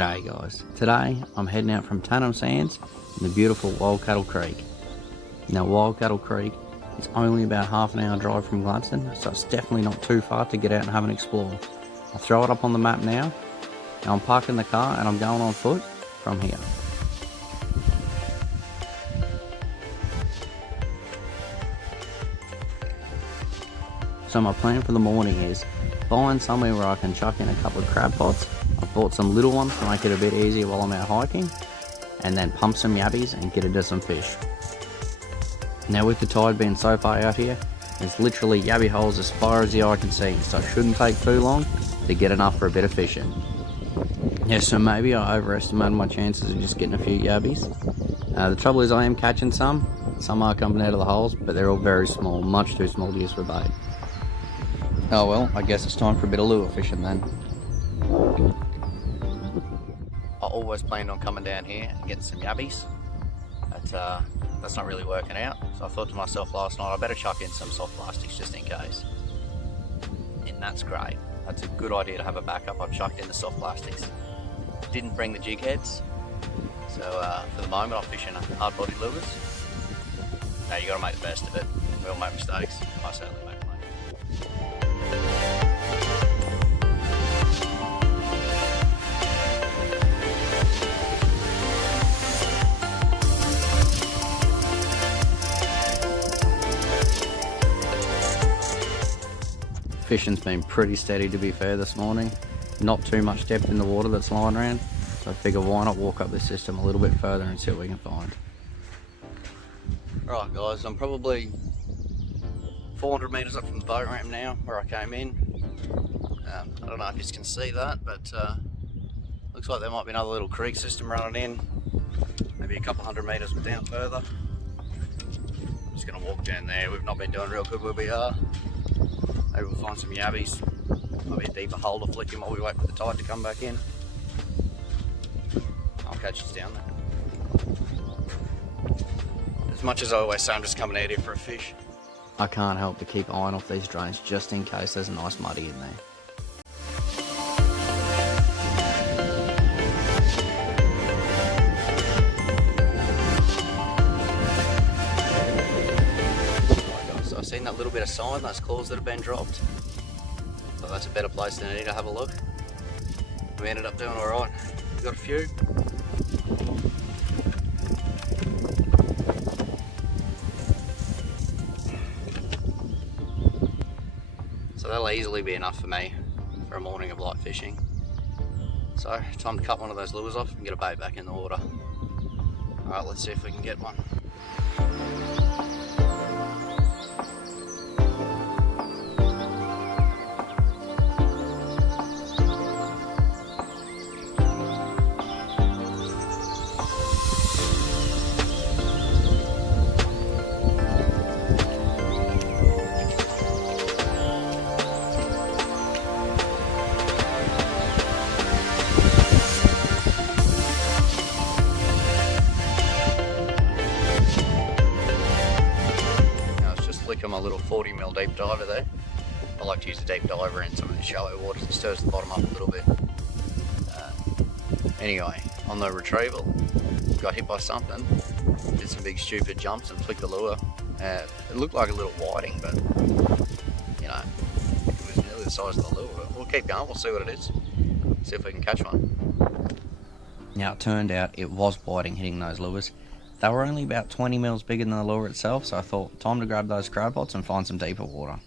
G'day guys, today I'm heading out from Tannum Sands in the beautiful Wild Cattle Creek. Now Wild Cattle Creek is only about half an hour drive from Gladstone, so it's definitely not too far to get out and have an explore. I'll throw it up on the map now. Now I'm parking the car and I'm going on foot from here. So my plan for the morning is find somewhere where I can chuck in a couple of crab pots. I've bought some little ones to make it a bit easier while I'm out hiking, and then pump some yabbies and get into some fish. Now with the tide being so far out here, there's literally yabby holes as far as the eye can see, so it shouldn't take too long to get enough for a bit of fishing. Yeah, so maybe I overestimated my chances of just getting a few yabbies. The trouble is I am catching some are coming out of the holes, but they're all very small, much too small to use for bait. Oh well, I guess it's time for a bit of lure fishing then. I always planned on coming down here and getting some yabbies, but that's not really working out. So I thought to myself last night, I better chuck in some soft plastics just in case. And that's great. That's a good idea to have a backup. I've chucked in the soft plastics. Didn't bring the jig heads, so for the moment I'm fishing hard-bodied lures. Now you got to make the best of it. We all make mistakes. I certainly make mine. Fishing's been pretty steady to be fair this morning. Not too much depth in the water that's lying around, so I figure why not walk up this system a little bit further and see what we can find. Right guys, I'm probably 400 metres up from the boat ramp now where I came in. I don't know if you can see that, but looks like there might be another little creek system running in, maybe a couple hundred metres down further. I'm just going to walk down there. We've not been doing real good where we are. Maybe we'll find some yabbies. Might be a deeper hole to flick in while we wait for the tide to come back in. I'll catch us down there. As much as I always say, I'm just coming out here for a fish. I can't help but keep eyeing off these drains just in case there's a nice muddy in there. I've seen that little bit of sign, those claws that have been dropped. So that's a better place than any to have a look. We ended up doing alright. We got a few. So that'll easily be enough for me for a morning of light fishing. So time to cut one of those lures off and get a bait back in the water. Alright, let's see if we can get one. My little 40mm deep diver there. I like to use a deep diver in some of the shallow waters. It stirs the bottom up a little bit. Anyway, on the retrieval, got hit by something, did some big stupid jumps and flicked the lure. It looked like a little whiting, but you know, it was nearly the size of the lure. But we'll keep going, we'll see what it is, see if we can catch one. Now it turned out it was whiting hitting those lures. They were only about 20 mils bigger than the lure itself, so I thought time to grab those crab pots and find some deeper water.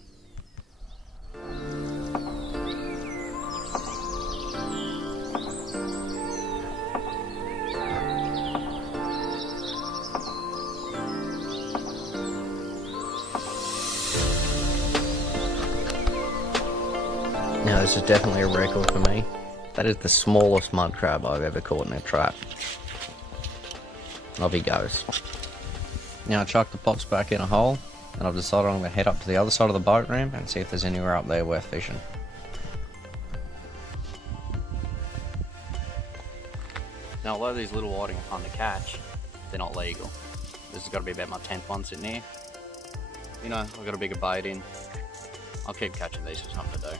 Now this is definitely a record for me. That is the smallest mud crab I've ever caught in a trap. Off he goes. Now I chucked the pots back in a hole, and I've decided I'm going to head up to the other side of the boat ramp and see if there's anywhere up there worth fishing. Now although these little whiting are fun to catch, they're not legal. This has got to be about my 10th one sitting here. You know, I've got a bigger bait in. I'll keep catching these for something to do.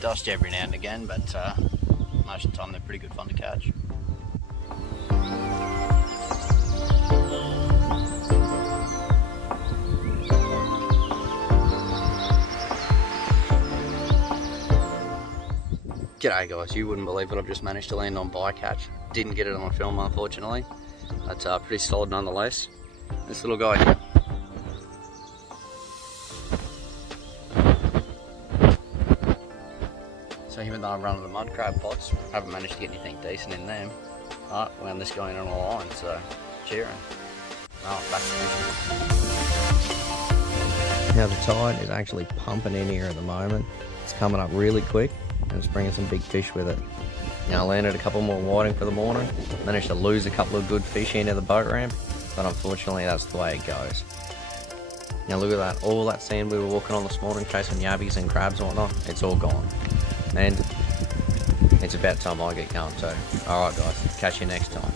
bit dusty every now and again, but most of the time they're pretty good fun to catch. G'day guys, you wouldn't believe what I've just managed to land on bycatch. Didn't get it on film unfortunately, but pretty solid nonetheless. This little guy here. So even though I'm running the mud crab pots, haven't managed to get anything decent in them. Alright, wound this guy in on a line, so cheering. Oh, back to now the tide is actually pumping in here at the moment. It's coming up really quick and it's bringing some big fish with it. Now I landed a couple more whiting for the morning. Managed to lose a couple of good fish into the boat ramp, but unfortunately that's the way it goes. Now look at that, all that sand we were walking on this morning chasing yabbies and crabs and whatnot, it's all gone. And it's about time I get going too. Alright guys, catch you next time.